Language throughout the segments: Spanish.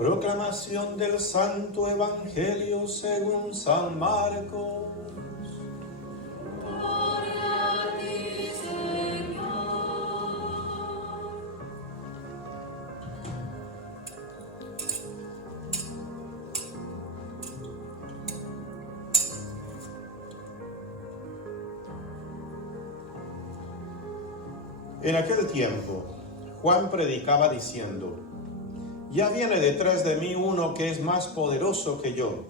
Proclamación del Santo Evangelio según San Marcos. Gloria a ti, Señor. En aquel tiempo, Juan predicaba diciendo: Ya viene detrás de mí uno que es más poderoso que yo,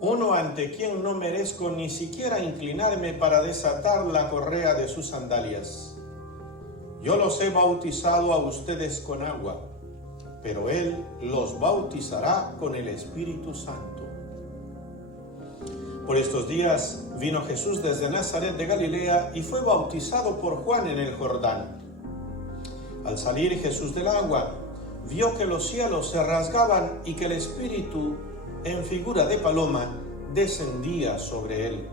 uno ante quien no merezco ni siquiera inclinarme para desatar la correa de sus sandalias. Yo los he bautizado a ustedes con agua, pero él los bautizará con el Espíritu Santo. Por estos días vino Jesús desde Nazaret de Galilea y fue bautizado por Juan en el Jordán. Al salir Jesús del agua, vio que los cielos se rasgaban y que el Espíritu, en figura de paloma, descendía sobre él.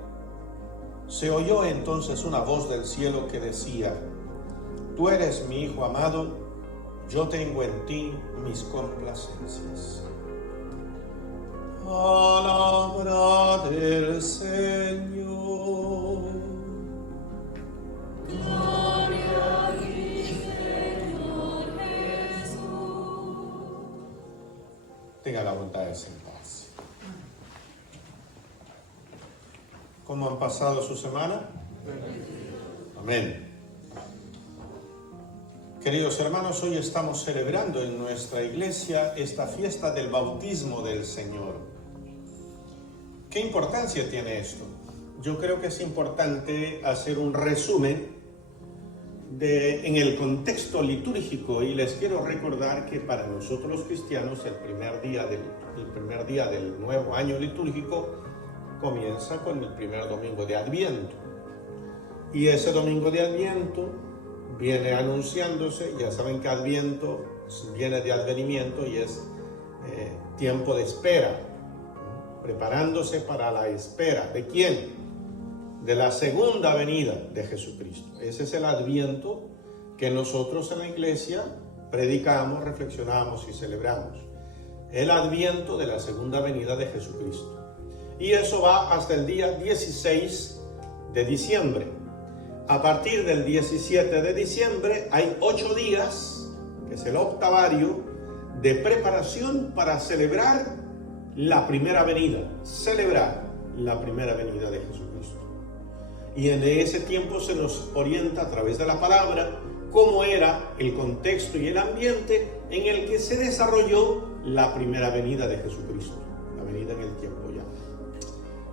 Se oyó entonces una voz del cielo que decía: Tú eres mi Hijo amado, yo tengo en ti mis complacencias. Palabra del Señor. Gloria a ti, Señor Jesús. Tenga la bondad de sentarse. ¿Cómo han pasado su semana? Amén. Queridos hermanos, hoy estamos celebrando en nuestra iglesia esta fiesta del bautismo del Señor. ¿Qué importancia tiene esto? Yo creo que es importante hacer un resumen en el contexto litúrgico, y les quiero recordar que para nosotros los cristianos el primer día del nuevo año litúrgico comienza con el primer domingo de Adviento. Y ese domingo de Adviento viene anunciándose, ya saben que Adviento viene de advenimiento y es tiempo de espera, preparándose para la espera. ¿De quién? De la segunda venida de Jesucristo. Ese es el Adviento que nosotros en la iglesia predicamos, reflexionamos y celebramos. El Adviento de la segunda venida de Jesucristo. Y eso va hasta el día 16 de diciembre. A partir del 17 de diciembre hay 8 días, que es el octavario, de preparación para celebrar la primera venida. Celebrar la primera venida de Jesucristo. Y en ese tiempo se nos orienta a través de la palabra cómo era el contexto y el ambiente en el que se desarrolló la primera venida de Jesucristo. La venida en el tiempo ya.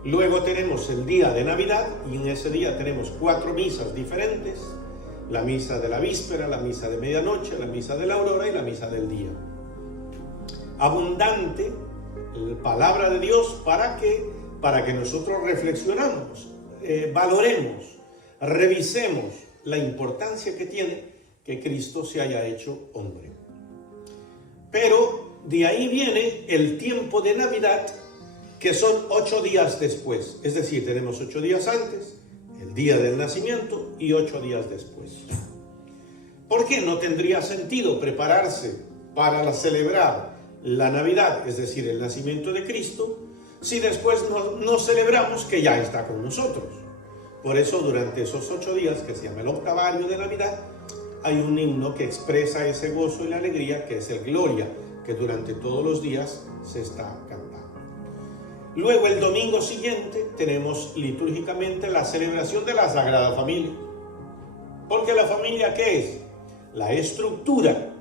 Luego tenemos el día de Navidad, y en ese día tenemos 4 misas diferentes: la misa de la víspera, la misa de medianoche, la misa de la aurora y la misa del día. Abundante palabra de Dios para que nosotros reflexionamos, valoremos, revisemos la importancia que tiene que Cristo se haya hecho hombre. Pero de ahí viene el tiempo de Navidad, que son 8 días después. Es decir, tenemos 8 días antes, el día del nacimiento, y 8 días después. ¿Por qué no tendría sentido prepararse para celebrar la Navidad, es decir, el nacimiento de Cristo, si después no celebramos que ya está con nosotros? Por eso, durante esos 8 días, que se llama el octavario de Navidad, hay un himno que expresa ese gozo y la alegría, que es el Gloria, que durante todos los días se está cantando. Luego, el domingo siguiente, tenemos litúrgicamente la celebración de la Sagrada Familia. Porque la familia, ¿qué es? La estructura,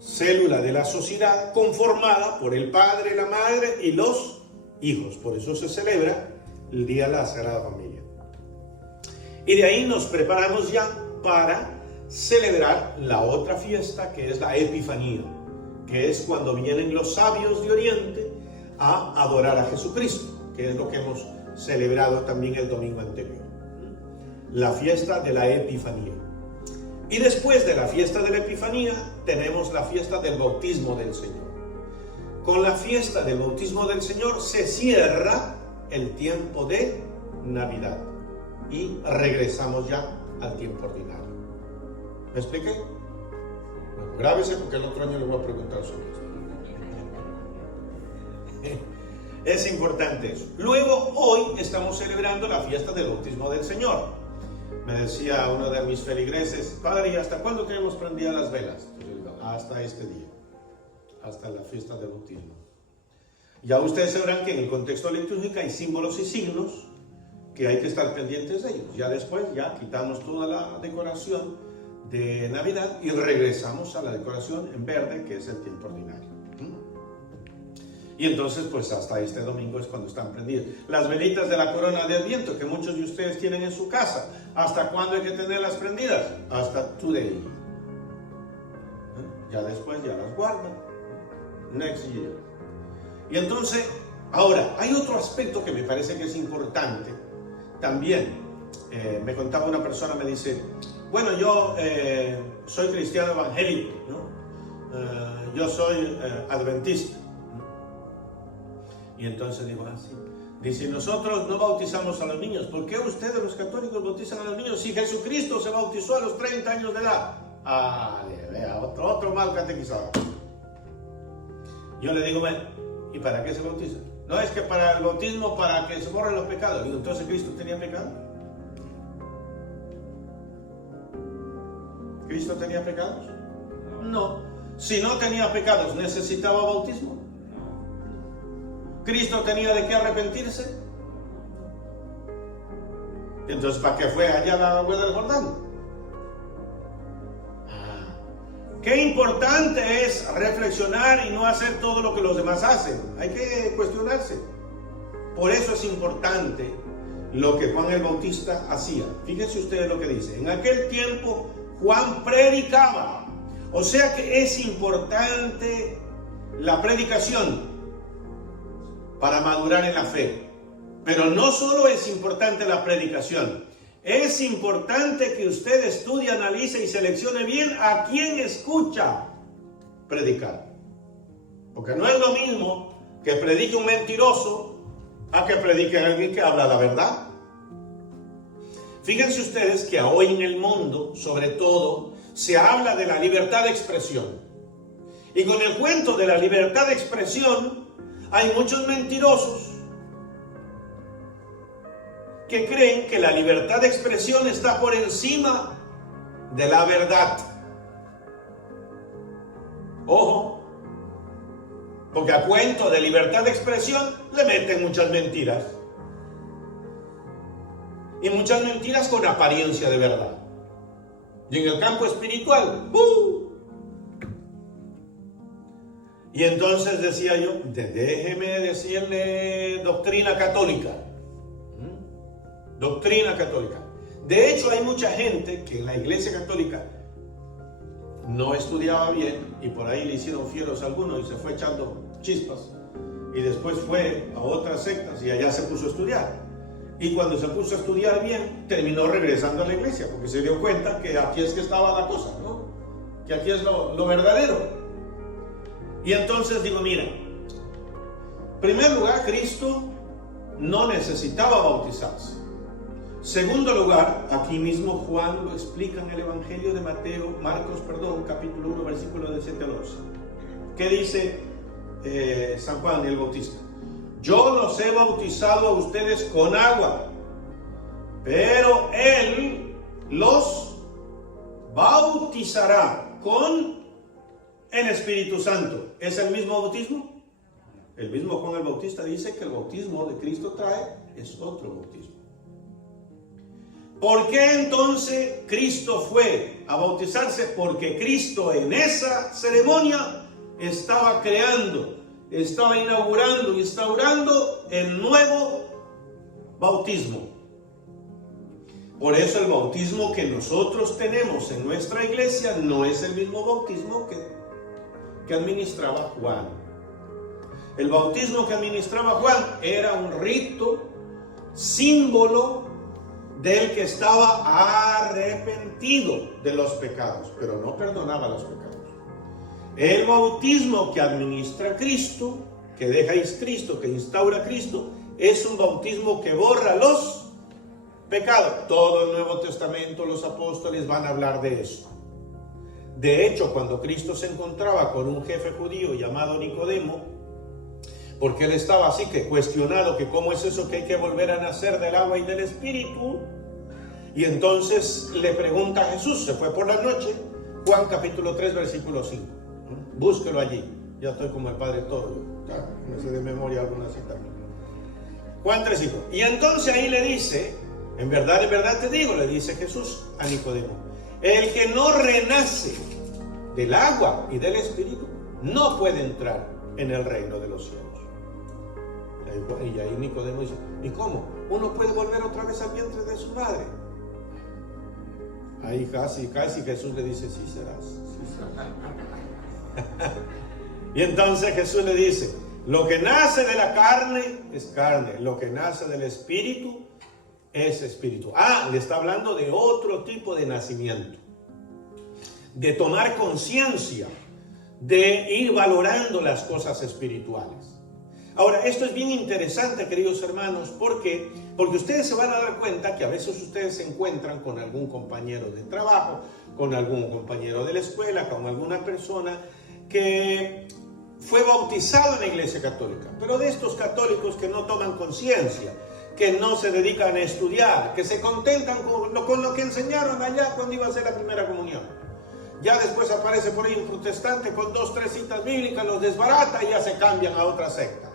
célula de la sociedad conformada por el padre, la madre y los hijos. Por eso se celebra el Día de la Sagrada Familia. Y de ahí nos preparamos ya para celebrar la otra fiesta, que es la Epifanía, que es cuando vienen los sabios de Oriente a adorar a Jesucristo, que es lo que hemos celebrado también el domingo anterior. La fiesta de la Epifanía. Y después de la fiesta de la Epifanía tenemos la fiesta del bautismo del Señor. Con la fiesta del bautismo del Señor se cierra el tiempo de Navidad y regresamos ya al tiempo ordinario. ¿Me expliqué? Bueno, grábese, porque el otro año le voy a preguntar sobre esto. Es importante eso. Luego, hoy estamos celebrando la fiesta del bautismo del Señor. Me decía uno de mis feligreses: padre, ¿y hasta cuándo tenemos prendidas las velas? Hasta este día, hasta la fiesta del bautismo. Ya ustedes sabrán que en el contexto litúrgico hay símbolos y signos que hay que estar pendientes de ellos. Ya después, ya quitamos toda la decoración de Navidad y regresamos a la decoración en verde, que es el tiempo ordinario. Y entonces, pues hasta este domingo es cuando están prendidas. Las velitas de la corona de Adviento, que muchos de ustedes tienen en su casa, ¿hasta cuándo hay que tenerlas prendidas? Hasta today. Ya después ya las guardan. Next year. Y entonces, ahora, hay otro aspecto que me parece que es importante. También, me contaba una persona, me dice: bueno, yo soy cristiano evangélico, ¿no? Yo soy adventista. Y entonces digo así. Dice: nosotros no bautizamos a los niños. ¿Por qué ustedes, los católicos, bautizan a los niños si Jesucristo se bautizó a los 30 años de edad? Vea, otro mal catequizado. Yo le digo: bueno, ¿y para qué se bautiza? No, es que para el bautismo, para que se borren los pecados. Digo: ¿entonces Cristo tenía pecado? ¿Cristo tenía pecados? No. Si no tenía pecados, ¿necesitaba bautismo? ¿Cristo tenía de qué arrepentirse? Entonces, ¿para qué fue allá a la agua del Jordán? Qué importante es reflexionar y no hacer todo lo que los demás hacen. Hay que cuestionarse. Por eso es importante lo que Juan el Bautista hacía. Fíjense ustedes lo que dice. En aquel tiempo Juan predicaba. O sea que es importante la predicación para madurar en la fe. Pero no solo es importante la predicación. Es importante que usted estudie, analice y seleccione bien a quién escucha predicar. Porque no es lo mismo que predique un mentiroso a que predique a alguien que habla la verdad. Fíjense ustedes que hoy en el mundo, sobre todo, se habla de la libertad de expresión. Y con el cuento de la libertad de expresión, hay muchos mentirosos que creen que la libertad de expresión está por encima de la verdad. Ojo, porque a cuento de libertad de expresión le meten muchas mentiras. Y muchas mentiras con apariencia de verdad. Y en el campo espiritual, Y entonces decía yo: déjeme decirle doctrina católica. Doctrina católica. De hecho, hay mucha gente que en la iglesia católica no estudiaba bien y por ahí le hicieron fieros a algunos y se fue echando chispas. Y después fue a otras sectas y allá se puso a estudiar. Y cuando se puso a estudiar bien, terminó regresando a la iglesia porque se dio cuenta que aquí es que estaba la cosa, ¿no? Que aquí es lo verdadero. Y entonces digo: mira, en primer lugar, Cristo no necesitaba bautizarse. Segundo lugar, aquí mismo Juan lo explica en el Evangelio de Marcos, capítulo 1, versículo del 7 al 11. ¿Qué dice San Juan el Bautista? Yo los he bautizado a ustedes con agua, pero Él los bautizará con el Espíritu Santo. ¿Es el mismo bautismo? El mismo Juan el Bautista dice que el bautismo de Cristo trae es otro bautismo. ¿Por qué entonces Cristo fue a bautizarse? Porque Cristo en esa ceremonia estaba creando, estaba inaugurando, instaurando el nuevo bautismo. Por eso el bautismo que nosotros tenemos en nuestra iglesia no es el mismo bautismo que administraba Juan. El bautismo que administraba Juan era un rito, símbolo del que estaba arrepentido de los pecados, pero no perdonaba los pecados. El bautismo que administra Cristo, que deja Cristo, que instaura Cristo, es un bautismo que borra los pecados. Todo el Nuevo Testamento, los apóstoles van a hablar de eso. De hecho, cuando Cristo se encontraba con un jefe judío llamado Nicodemo, porque él estaba así que cuestionado que cómo es eso que hay que volver a nacer del agua y del espíritu. Y entonces le pregunta a Jesús, se fue por la noche, Juan capítulo 3 versículo 5. Búsquelo allí, ya estoy como el Padre todo, ya me sé de memoria alguna cita. Juan 3:5. Y entonces ahí le dice, en verdad te digo, le dice Jesús a Nicodemo, el que no renace del agua y del espíritu no puede entrar en el reino de los cielos. Y ahí Nicodemo dice, ¿y cómo? ¿Uno puede volver otra vez al vientre de su madre? Ahí casi Jesús le dice, sí serás. Y entonces Jesús le dice, lo que nace de la carne es carne, lo que nace del espíritu es espíritu. Le está hablando de otro tipo de nacimiento, de tomar conciencia, de ir valorando las cosas espirituales. Ahora, esto es bien interesante, queridos hermanos, porque ustedes se van a dar cuenta que a veces ustedes se encuentran con algún compañero de trabajo, con algún compañero de la escuela, con alguna persona que fue bautizado en la Iglesia Católica, pero de estos católicos que no toman conciencia, que no se dedican a estudiar, que se contentan con lo que enseñaron allá cuando iba a hacer la primera comunión. Ya después aparece por ahí un protestante con 2 o 3 citas bíblicas, los desbarata y ya se cambian a otra secta.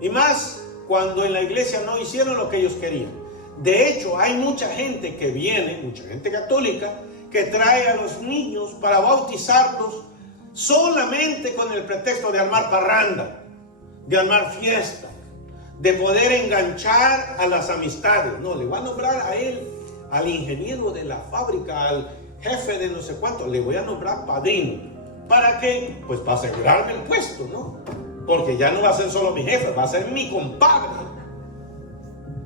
Y más cuando en la iglesia no hicieron lo que ellos querían. De hecho, hay mucha gente que viene, mucha gente católica, que trae a los niños para bautizarlos solamente con el pretexto de armar parranda, de armar fiesta, de poder enganchar a las amistades. No, le va a nombrar a él, al ingeniero de la fábrica, al jefe de no sé cuánto, le voy a nombrar padrino. ¿Para qué? Pues para asegurarme el puesto, ¿no? Porque ya no va a ser solo mi jefe, va a ser mi compadre.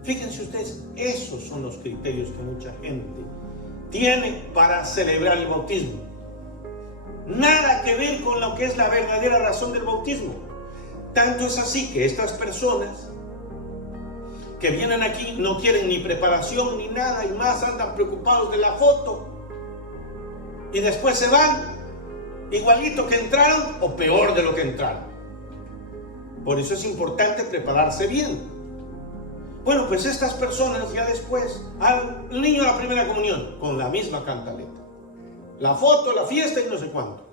Fíjense ustedes, esos son los criterios que mucha gente tiene para celebrar el bautismo. Nada que ver con lo que es la verdadera razón del bautismo. Tanto es así que estas personas que vienen aquí no quieren ni preparación ni nada, y más andan preocupados de la foto, y después se van igualito que entraron o peor de lo que entraron. Por eso es importante prepararse bien. Bueno, pues estas personas ya después, al niño a la primera comunión, con la misma cantaleta, la foto, la fiesta y no sé cuánto.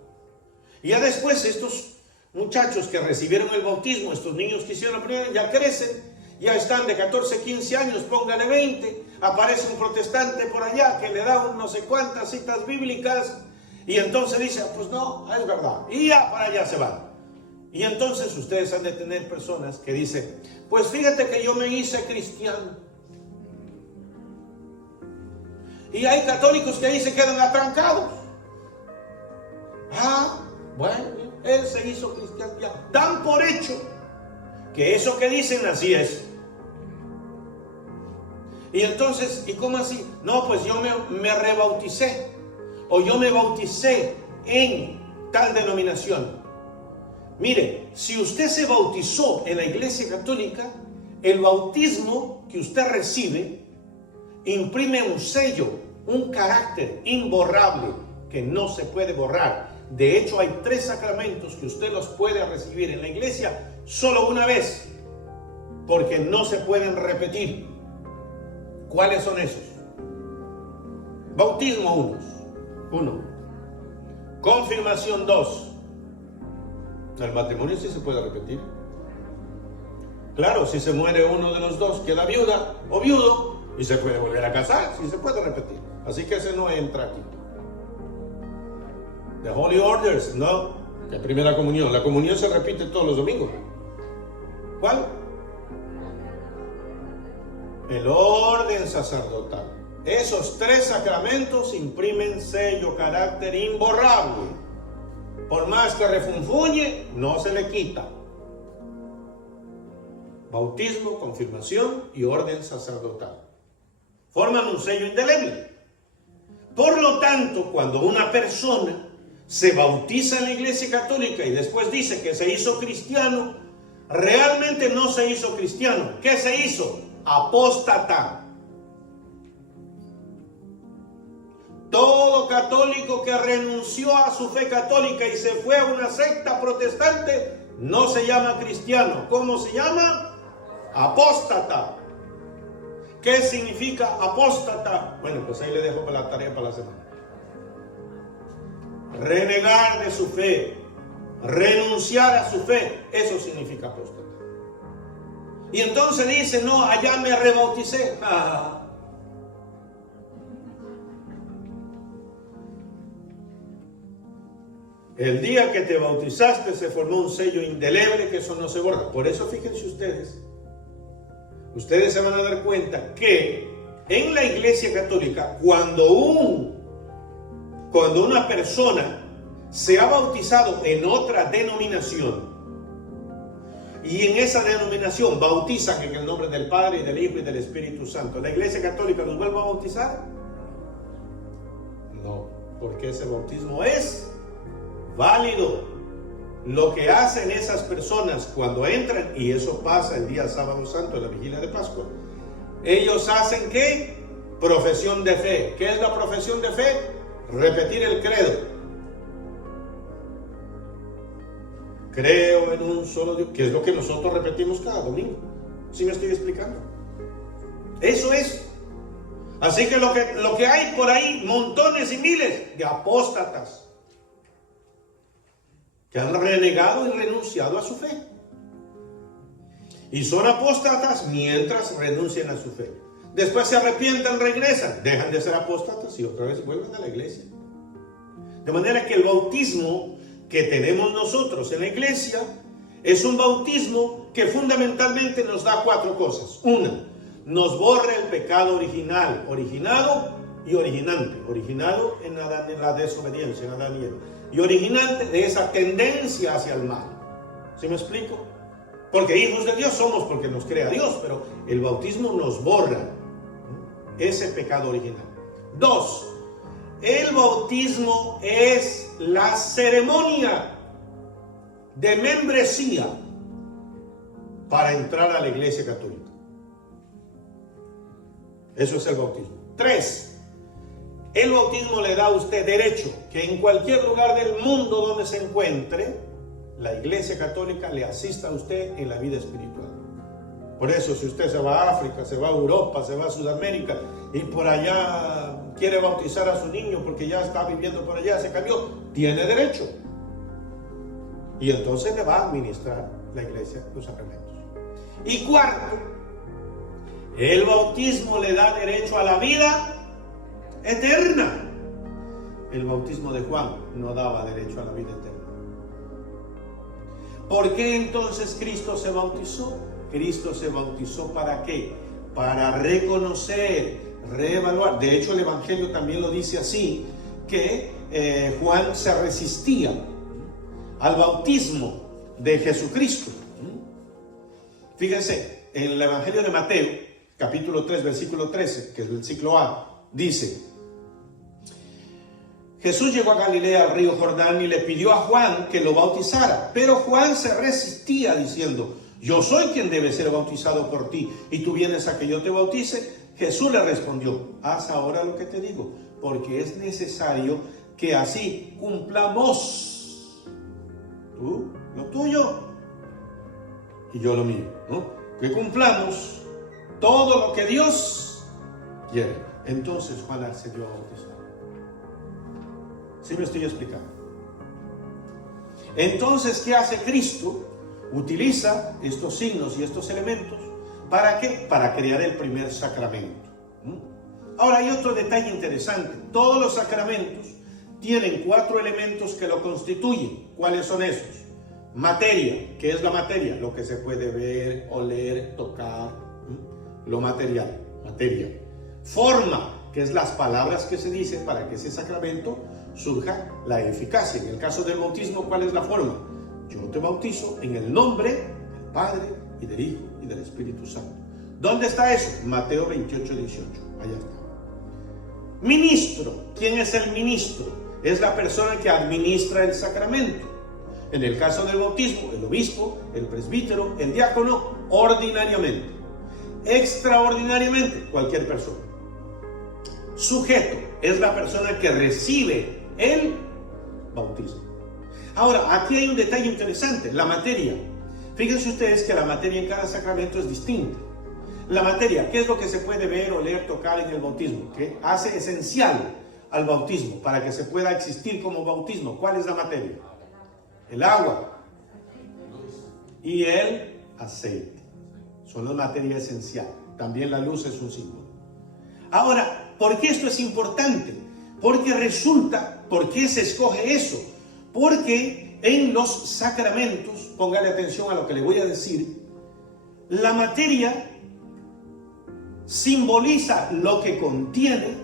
Y ya después estos muchachos que recibieron el bautismo, estos niños que hicieron la primera, ya crecen, ya están de 14, 15 años, póngale 20, aparece un protestante por allá que le da no sé cuántas citas bíblicas, y entonces dice, pues no, es verdad, y ya para allá se van. Y entonces ustedes han de tener personas que dicen, pues fíjate que yo me hice cristiano. Y hay católicos que ahí se quedan atrancados. Bueno, él se hizo cristiano ya. Dan por hecho que eso que dicen así es. Y entonces, ¿y cómo así? No, pues yo me rebauticé, o yo me bauticé en tal denominación. Mire, si usted se bautizó en la Iglesia Católica, el bautismo que usted recibe imprime un sello, un carácter imborrable que no se puede borrar. De hecho, hay 3 sacramentos que usted los puede recibir en la iglesia solo una vez, porque no se pueden repetir. ¿Cuáles son esos? Bautismo 1. Confirmación 2. El matrimonio sí se puede repetir. Claro, si se muere uno de los dos, queda viuda o viudo y se puede volver a casar, sí se puede repetir. Así que ese no entra aquí. The Holy Orders, no. La primera comunión. La comunión se repite todos los domingos. ¿Cuál? El orden sacerdotal. Esos 3 sacramentos imprimen sello, carácter imborrable. Por más que refunfuñe, no se le quita. Bautismo, confirmación y orden sacerdotal forman un sello indeleble. Por lo tanto, cuando una persona se bautiza en la Iglesia Católica y después dice que se hizo cristiano, realmente no se hizo cristiano. ¿Qué se hizo? Apóstata. Todo católico que renunció a su fe católica y se fue a una secta protestante no se llama cristiano. ¿Cómo se llama? Apóstata. ¿Qué significa apóstata? Bueno, pues ahí le dejo para la tarea para la semana. Renegar de su fe, renunciar a su fe, eso significa apóstata. Y entonces dice, no, allá me rebauticé. El día que te bautizaste se formó un sello indeleble que eso no se borra. Por eso fíjense ustedes se van a dar cuenta que en la Iglesia Católica, cuando una persona se ha bautizado en otra denominación y en esa denominación bautizan en el nombre del Padre y del Hijo y del Espíritu Santo, ¿la Iglesia Católica los vuelve a bautizar? No, porque ese bautismo es válido. Lo que hacen esas personas cuando entran, y eso pasa el día sábado santo, la vigilia de Pascua, ellos hacen ¿qué? Profesión de fe. ¿Qué es la profesión de fe? Repetir el credo. Creo en un solo Dios, que es lo que nosotros repetimos cada domingo. ¿Sí me estoy explicando? Eso es. Así que lo que hay por ahí, montones y miles de apóstatas que han renegado y renunciado a su fe. Y son apóstatas mientras renuncian a su fe. Después se arrepienten, regresan, dejan de ser apóstatas y otra vez vuelven a la iglesia. De manera que el bautismo que tenemos nosotros en la iglesia es un bautismo que fundamentalmente nos da 4 cosas. Una, nos borra el pecado original, originado y originante. Originado en la desobediencia, en Adán y Eva. Y originante de esa tendencia hacia el mal. ¿Sí me explico? Porque hijos de Dios somos porque nos crea Dios, pero el bautismo nos borra ese pecado original. 2, el bautismo es la ceremonia de membresía para entrar a la Iglesia Católica. Eso es el bautismo. 3, el bautismo le da a usted derecho que en cualquier lugar del mundo donde se encuentre, la Iglesia Católica le asista a usted en la vida espiritual. Por eso, si usted se va a África, se va a Europa, se va a Sudamérica y por allá quiere bautizar a su niño porque ya está viviendo por allá, se cambió, tiene derecho. Y entonces le va a administrar la Iglesia los sacramentos. Y 4, el bautismo le da derecho a la vida eterna. El bautismo de Juan no daba derecho a la vida eterna. ¿Por qué entonces Cristo se bautizó? Cristo se bautizó ¿para qué? Para reconocer, reevaluar. De hecho, el Evangelio también lo dice así, que Juan se resistía al bautismo de Jesucristo. Fíjense, en el Evangelio de Mateo, capítulo 3, versículo 13, que es el ciclo A, dice: Jesús llegó a Galilea, al río Jordán, y le pidió a Juan que lo bautizara. Pero Juan se resistía diciendo: yo soy quien debe ser bautizado por ti, y tú vienes a que yo te bautice. Jesús le respondió: haz ahora lo que te digo, porque es necesario que así cumplamos. Tú lo tuyo y yo lo mío, ¿no? Que cumplamos todo lo que Dios quiere. Entonces Juan accedió a bautizar. ¿Sí me estoy explicando? Entonces, ¿qué hace Cristo? Utiliza estos signos y estos elementos. ¿Para qué? Para crear el primer sacramento. Ahora hay otro detalle interesante. Todos los sacramentos tienen 4 elementos que lo constituyen. ¿Cuáles son esos? Materia. ¿Qué es la materia? Lo que se puede ver, oler, tocar. Lo material. Materia. Forma, que es las palabras que se dicen para que ese sacramento surja la eficacia. En el caso del bautismo, ¿cuál es la forma? Yo te bautizo en el nombre del Padre y del Hijo y del Espíritu Santo. ¿Dónde está eso? Mateo 28, 18. Allá está. Ministro. ¿Quién es el ministro? Es la persona que administra el sacramento. En el caso del bautismo, el obispo, el presbítero, el diácono, ordinariamente. Extraordinariamente, cualquier persona. Sujeto es la persona que recibe el bautismo. Ahora, aquí hay un detalle interesante, la materia. Fíjense ustedes que la materia en cada sacramento es distinta. La materia, ¿qué es lo que se puede ver, oler, tocar en el bautismo? ¿Qué hace esencial al bautismo para que se pueda existir como bautismo? ¿Cuál es la materia? El agua y el aceite. Son la materia esencial. También la luz es un símbolo. Ahora, ¿por qué esto es importante? Porque resulta, ¿por qué se escoge eso? Porque en los sacramentos, póngale atención a lo que le voy a decir, la materia simboliza lo que contiene,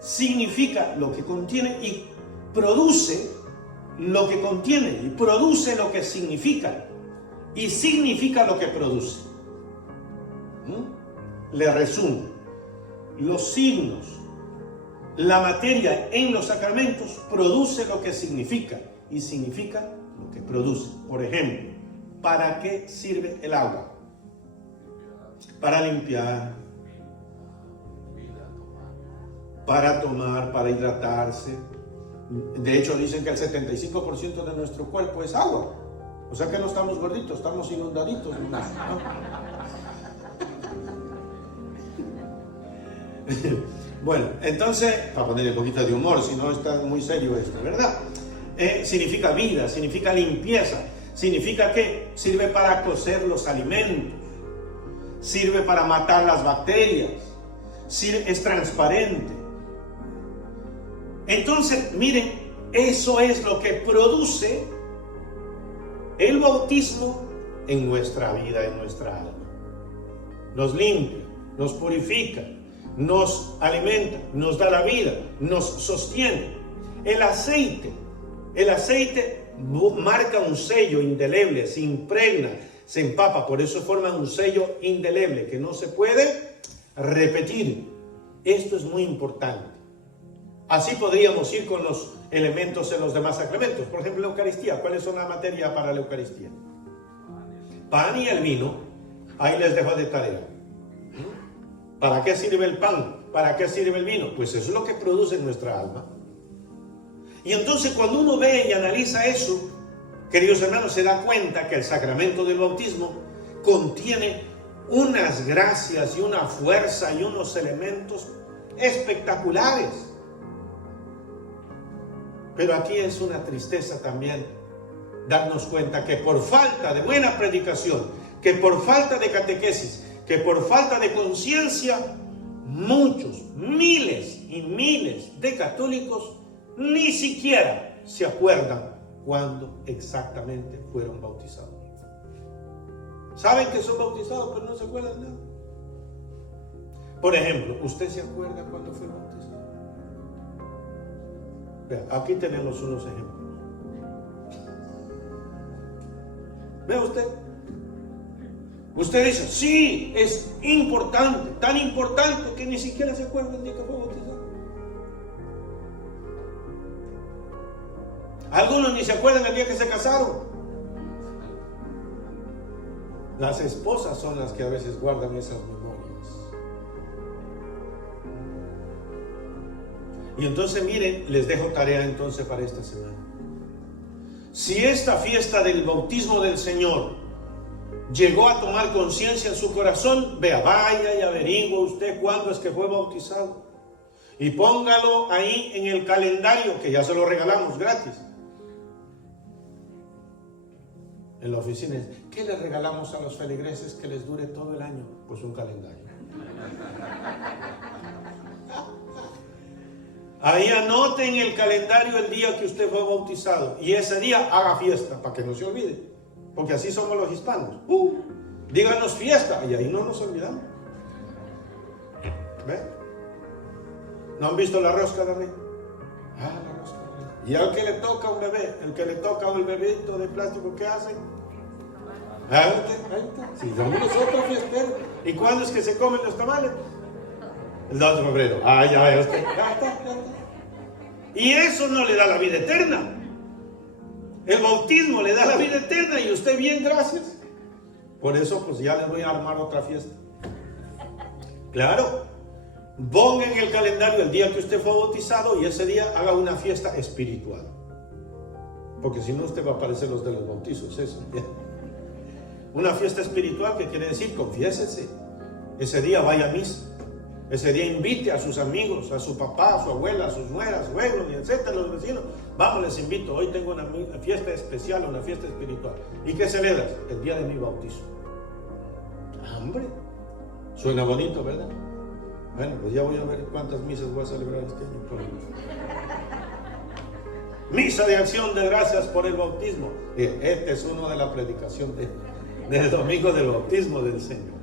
significa lo que contiene y produce lo que contiene, y produce lo que significa, y significa lo que produce. Le resumo, los signos, la materia en los sacramentos produce lo que significa y significa lo que produce. Por ejemplo, ¿para qué sirve el agua? Para limpiar, para tomar, para hidratarse. De hecho, dicen que el 75% de nuestro cuerpo es agua. O sea que no estamos gorditos, estamos inundaditos. ¿No? Bueno, entonces, para ponerle un poquito de humor, si no está muy serio esto, ¿verdad? Significa vida, significa limpieza, significa que sirve para cocer los alimentos, sirve para matar las bacterias, es transparente. Entonces, miren, eso es lo que produce el bautismo en nuestra vida, en nuestra alma. Nos limpia, nos purifica, nos alimenta, nos da la vida, nos sostiene. El aceite marca un sello indeleble, se impregna, se empapa, por eso forma un sello indeleble que no se puede repetir. Esto es muy importante. Así podríamos ir con los elementos en los demás sacramentos. Por ejemplo, la Eucaristía. ¿Cuáles son la materia para la Eucaristía? Pan y el vino. Ahí les dejo de tarea. ¿Para qué sirve el pan? ¿Para qué sirve el vino? Pues eso es lo que produce nuestra alma. Y entonces cuando uno ve y analiza eso, queridos hermanos, se da cuenta que el sacramento del bautismo contiene unas gracias y una fuerza y unos elementos espectaculares. Pero aquí es una tristeza también darnos cuenta que por falta de buena predicación, que por falta de catequesis, que por falta de conciencia, muchos, miles y miles de católicos ni siquiera se acuerdan cuándo exactamente fueron bautizados. Saben que son bautizados, pero no se acuerdan nada. Por ejemplo, ¿usted se acuerda cuándo fue bautizado? Vea, aquí tenemos unos ejemplos. Vea usted. Usted dice, sí, es importante, tan importante que ni siquiera se acuerda el día que fue bautizado. Algunos ni se acuerdan el día que se casaron. Las esposas son las que a veces guardan esas memorias. Y entonces miren, les dejo tarea entonces para esta semana. Si esta fiesta del bautismo del Señor llegó a tomar conciencia en su corazón, vea, vaya y averigüe usted cuándo es que fue bautizado. Y póngalo ahí en el calendario, que ya se lo regalamos gratis. En la oficina, ¿qué le regalamos a los feligreses que les dure todo el año? Pues un calendario. Ahí anote en el calendario el día que usted fue bautizado y ese día haga fiesta para que no se olvide, porque así somos los hispanos. Díganos fiesta y ahí no nos olvidamos. ¿Ve? ¿No han visto la rosca de rey? La rosca de rey. Y al que le toca a un bebé, el que le toca a un bebito de plástico, ¿qué hacen? Ahí está. Si somos nosotros fiesteros. ¿Y cuándo es que se comen los tamales? El 2 de febrero. Ya ve usted. Ya está. Y eso no le da la vida eterna. El bautismo le da la vida eterna y usted bien, gracias. Por eso pues ya le voy a armar otra fiesta. Claro. Ponga en el calendario el día que usted fue bautizado y ese día haga una fiesta espiritual. Porque si no, usted va a parecer los de los bautizos, eso. ¿Ya? Una fiesta espiritual, que quiere decir, confiésese. Ese día vaya a misa. Ese día invite a sus amigos, a su papá, a su abuela, a sus nueras, suegros, y etcétera, los vecinos. Vamos, les invito. Hoy tengo una fiesta especial, una fiesta espiritual. ¿Y qué celebras? El día de mi bautizo. ¡Hombre! Suena bonito, ¿verdad? Bueno, pues ya voy a ver cuántas misas voy a celebrar este año. Misa de acción de gracias por el bautismo. Este es uno de la predicación del domingo del bautismo del Señor.